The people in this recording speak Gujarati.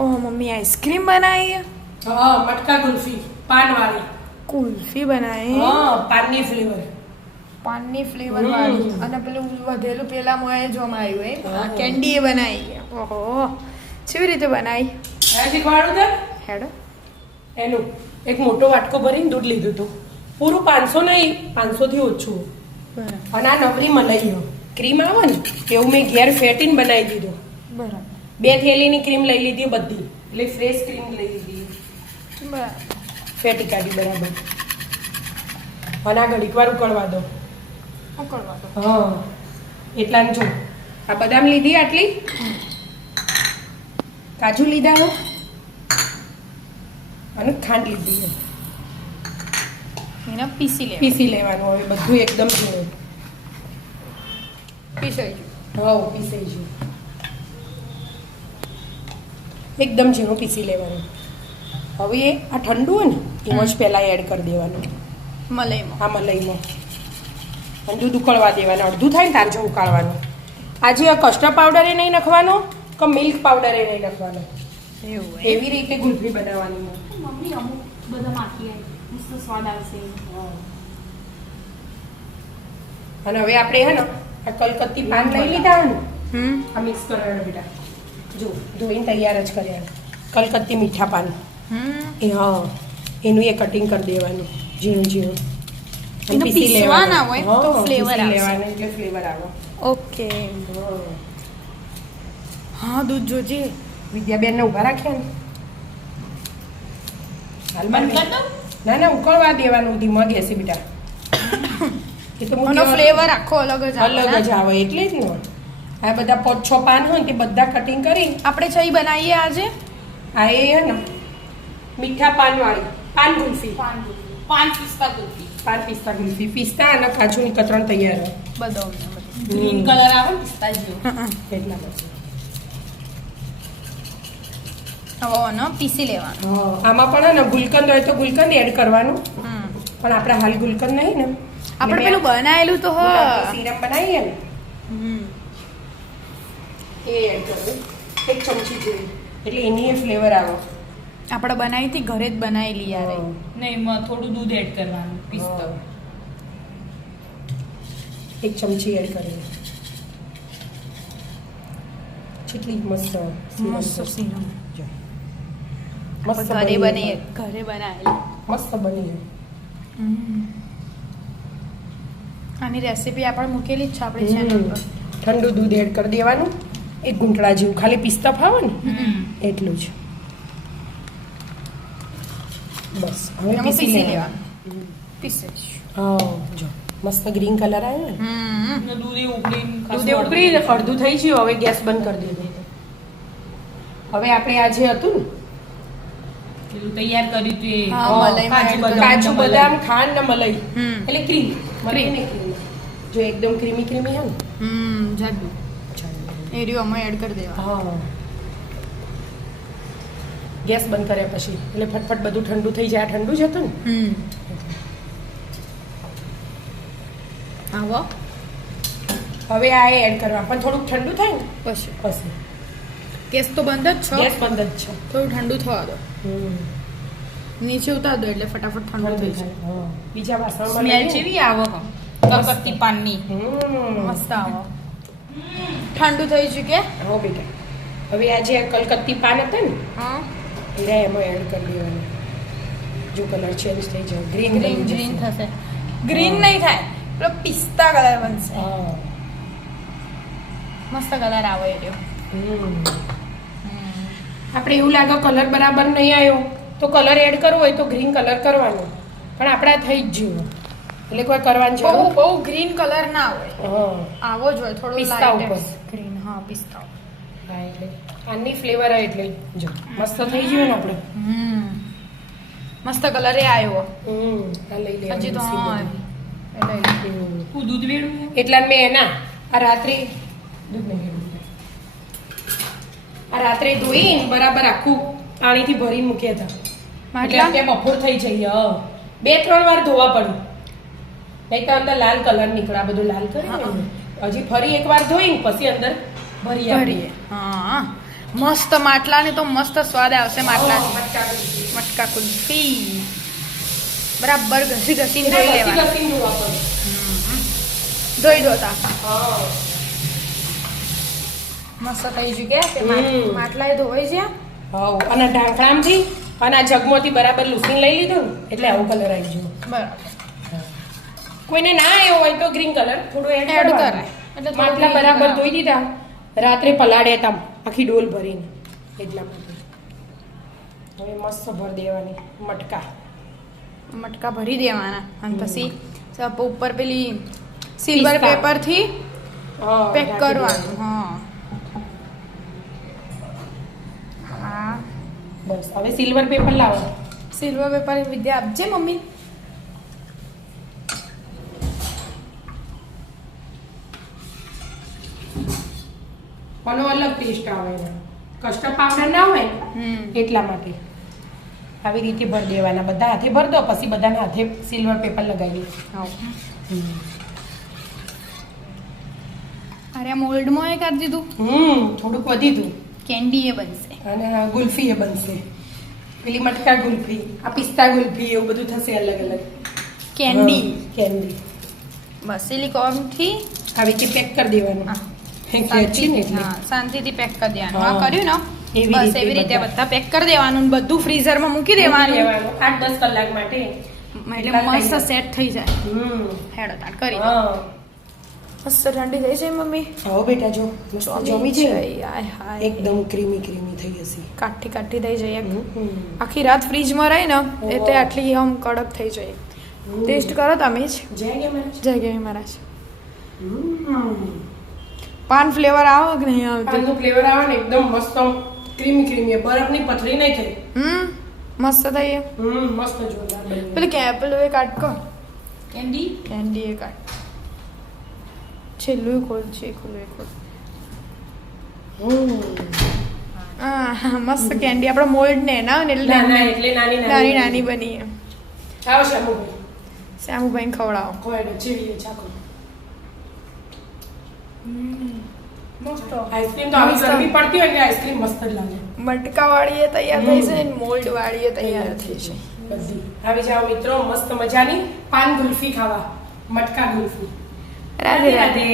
ઓહ મમ્મી આઈસ્ક્રીમ બનાવી है? हाँ मटका कुल्फी पान वाली। कुल्फी बनाई है? हाँ पानी फ्लेवर। પાનની ફ્લેવર વાળી અને પેલું વધેલું પેલા મોએ જોમાં આવ્યું એ કેન્ડી એ બનાવી ઓહો કેવી રીતે બનાવી ऐसे खवाड़ू था હેડો એનું એક મોટો વાટકો ભરીને દૂધ લીધું હતું પૂરું 500 નહીં 500 થી ઓછું બરાબર અને આ નવરી મલાઈ ક્રીમ આવે ને એવું મેં ઘેર ફેટીને બનાવી દીધું બરાબર 2 થેલીની ક્રીમ લઈ લીધી બધી એટલે ફ્રેશ ક્રીમ લઈ લીધી બરાબર ફેટી કાઢી બરાબર અને આ ઘડીક વાર ઉકળવા દો ઉકળવા દો હા એટલા જો આ બદામ લીધી આટલી કાજુ લીધા અને ખાંડ લીધી એને પીસી લેવાનું હવે બધું એકદમ ઝીણું પીસાઈ પીસાઈ ગયું એકદમ ઝીણું પીસી લેવાનું હવે આ ઠંડુ હોય ને એમાં જ પહેલાં એડ કરી દેવાનું મલાઈમાં આ મલાઈમાં અને દૂધ ઉકળવા દેવાનું અડધું થાય ને તાર જો ઉકાળવાનું આજે આ કસ્ટર્ડ પાવડર એ નહીં નાખવાનો કે મિલ્ક પાવડર એ નહીં નાખવાનો એવું એવી રીતે ગુલ્ફી બનાવવાની મમ્મી અમુક બધા માખી મસ્ત સ્વાદ આવશે અને હવે આપણે હે ને આ કલકત્તી પાન લઈ લીધા હોય ને હમ આ મિક્સ કરવાનું બેટા જો ધોઈને તૈયાર જ કર્યા કલકત્તી મીઠા પાન એ હા એનું એ કટિંગ કરી દેવાનું ઝીણું ઝીણું એને પીસવાના હોય તો ફ્લેવર આવશે લેવાનું એટલે ફ્લેવર આવે ઓકે હા દૂધ જોજે વિદ્યાબેનને ઊભા રાખ્યા ને હાલમાં બંધ કરી દઉં? ના ઉકળવા દેવાનું ધીમા ગેસે બેટા એ તો એનો ફ્લેવર આખો અલગ જ આવે અલગ જ આવે એટલે જ ને આ બધા 5-6 પાન હોય ને તે બધા કટિંગ કરી આપણે ચઈ બનાવીએ આજે આ એ હે ને મીઠા પાન વાળી પાન ગુલ્ફી પાન પિસ્તા કુલ્ફી પાન પિસ્તા ગુલ્ફી પિસ્તા અને કાજુની કતરણ તૈયાર હોય બદામ ગ્રીન કલર આવે ને પિસ્તા જેવો એટલા પછી હવે પીસી લેવાનું આમાં પણ હે ને ગુલકંદ હોય તો ગુલકંદ એડ કરવાનું પણ આપણે હાલ ગુલકંદ નહીં ને આપણે પેલું બનાવેલું તો હ સિરપ બનાવીએ ને એ એડ કરવું 1 ચમચી જેવી એટલે એની એ ફ્લેવર આવે આપણે બનાવી હતી ઘરે જ બનાવેલી યાર નહીં એમાં થોડું દૂધ એડ કરવાનું પિસ્તા 1 ચમચી એડ કરી કેટલી મસ્ત મસ્ત સીરમ જો. ઘરે બનાવેલી મસ્ત બની આની રેસીપી આપણે મૂકેલી જ છે આપણી ચેનલ પર ઠંડુ દૂધ એડ કરી દેવાનું 1 ઘૂંટડા જેવું ખાલી પિસ્તા ફાવે ને એટલું જ બસ હવે એમાં પીસી પીસી લેવાનું લેવાનું પીસી હા જો મસ્ત ગ્રીન કલર આવ્યો ને દૂધે ઉકળીને દૂધે ઉકળી અડધું થઈ ગયું હવે ગેસ બંધ કરી દીધો હવે આપણે આ જે હતું ને પેલું તૈયાર કર્યું હતું એ હા, મલાઈમાં કાજુ add કાજુ બદામ ખાંડ ને મલાઈ એટલે ક્રીમ Cream. જો એકદમ ક્રીમી ક્રીમી હે ને જાડુ એરિયો અમે એડ કરી દેવા હા ગેસ બંધ કર્યા પછી એટલે ફટફટ બધું ઠંડુ થઈ જાય આ ઠંડુ જ હતું ને આવો હવે આ એડ કરવા પણ થોડુંક ઠંડુ થાય ને પછી પછી ગેસ તો બંધ જ ગેસ છે બંધ જ છે થોડું ઠંડુ થવા દો નીચે ઉતાર દો એટલે ફટાફટ ઠંડુ થઈ જાય હા બીજા વાસણમાં સ્મેલ નાખીએ. જેવી આવે કલકત્તી પાનની મસ્ત આવો ઠંડુ થઈ ગયું કે હો બેટા હવે આ જે કલકત્તી પાન હતા ને હા એને એમાં એડ કરી દેવાનું જો કલર ચેન્જ થઈ જાય ગ્રીન ગ્રીન ગ્રીન થશે ગ્રીન નહીં થાય પેલો પિસ્તા કલર બનશે હા મસ્ત કલર આવે એરિયો આપણે એવું લાગે કલર બરાબર નહીં આવ્યો તો કલર એડ કરવો હોય તો ગ્રીન કલર કરવાનો પણ આપણા થઈ જ ગયું એટલે કોઈ કરવાની બહુ જરૂર બહુ ગ્રીન કલર ના હોય હા આવો જ હોય થોડો પિસ્તા ઉપર. ગ્રીન હા પિસ્તા હા એટલે આની ફ્લેવર આવે એટલે જો મસ્ત થઈ ગયું ને આપણે મસ્ત કલર એ આવ્યો આ લઈ લેવાનું હજી તો સીધું. હા એટલે હું દૂધ વેડું એટલા મેં એના આ રાત્રે દૂધ નહીં ગળ્યું. આ રાત્રે ધોઈ બરાબર આખું પાણીથી ભરી મૂક્યા હતા એટલે અત્યારે બપોર થઈ જઈએ 2-3 વાર ધોવા પડ્યું નહીં તો અંદર લાલ કલર નીકળે આ બધું લાલ કરી હજી ફરી એકવાર ધોઈને પછી અંદર ભરી ભરીએ હા મસ્ત માટલાને તો મસ્ત સ્વાદ આવશે માટલા મટકા કુલ્ફી. મટકા કુલ્ફી બરાબર ઘસી ઘસીને એને ધોઈ ઘસી લેવા ઘસીને ધોવા પડે. ધોઈ દોતા હા. મસ્ત થઈ ગયું કે તે માટલાએ ધોવાઈ છે હાઉ. અને ઢાંકણામાંથી અને આ જગમાંથી બરાબર લૂસીને લઈ લીધું ને એટલે આવો કલર આવી ગયો. બરાબર કોઈને ના આવ્યો હોય તો ગ્રીન કલર થોડું એડ Add કરાય. કરાય. એટલે થોડું માટલા green બરાબર કરાય. ધોઈ દીધા, રાત્રે પલાળ્યા તા આખી ડોલ ભરીને, એટલા માટે. હવે મસ્ત ભર દેવાની મટકા. મટકા ભરી દેવાના અને પછી ઉપર પેલી સિલ્વર પિસ્તા. પેપર થી હા, પેક ઢાંકી કરવાનું દેવાનું. હા બસ હવે સિલ્વર પેપર લાવો. સિલ્વર પેપર વિદ્યા આપજે મમ્મી આનો અલગ ટેસ્ટ આવે એનો. કસ્ટર્ડ પાવડર ના હોય ને એટલા માટે આવી રીતે ભરી દેવાના. બધા હાથે ભર દો, પછી બધાના હાથે સિલ્વર પેપર લગાવી દો. અરે મોલ્ડમાં એ કરી દીધું થોડુંક વધી તું. કેન્ડી એ બનશે અને ગુલ્ફી એ બનશે. પેલી મટકા ગુલ્ફી, આ પિસ્તા ગુલ્ફી, એવું બધું થશે અલગ અલગ. કેન્ડી કેન્ડી બસ સિલિકોન થી આવી રીતે પેક કરી દેવાનું. હા. ખેંચી ને એટલે. હા, શાંતિથી પેક કરી દેવાનું હા. આ કર્યું ને એવી બસ રીતે એવી રીતે બધા. બધા પેક કરી દેવાનું ને બધું ફ્રીઝરમાં મૂકી દેવાનું લેવાનું 8-10 કલાક માટે. એટલે મસ્ત સેટ થઈ જાય હેડો તાર કરી દો. હા. મસ્ત ઠંડી થઈ જાય મમ્મી આવો બેટા જો મસ્ત જમી છે. હાય હાય એકદમ ક્રીમી ક્રીમી થઈ હશે. કાઠી કાઠી થઈ જાય હમ. આખી રાત ફ્રીજમાં રહી ને એટલે આટલી આમ કડક થઈ જાય ટેસ્ટ કરો તમે જ જય ગયા મને. જય ગઈ મહારાજ પાન ફ્લેવર આવો કે નહીં આવતું પાનનું ફ્લેવર આવે ને એકદમ મસ્ત ક્રીમી ક્રીમી. બરફની પથરી નહીં થઈ. મસ્ત થઈ ગયું. મસ્ત જોરદાર બની. પેલું કેપલ એ કાઢ કો કેન્ડી કેન્ડી એ કાઢ છેલ્લું ખોલ છે ખોલ હા મસ્ત કેન્ડી આપણા મોલ્ડ ને ના ને એટલે ના એટલે નાની નાની નાની બની એમ આવો શામુભાઈ. શ્યામુભાઈને ખવડાવો ખોવાડો ચીવીએ ચાકો. મસ્ત આઈસ્ક્રીમ તો આવી ગરમી પડતી હોય એટલે આઈસ્ક્રીમ મસ્ત જ લાગે. મટકા વાળી એ તૈયાર થઈ છે ને મોલ્ડ વાળી એ તૈયાર થઈ છે બધી આવી જાઓ મિત્રો મસ્ત મજાની પાન ગુલ્ફી ખાવા. મટકા ગુલ્ફી. રાધે રાધે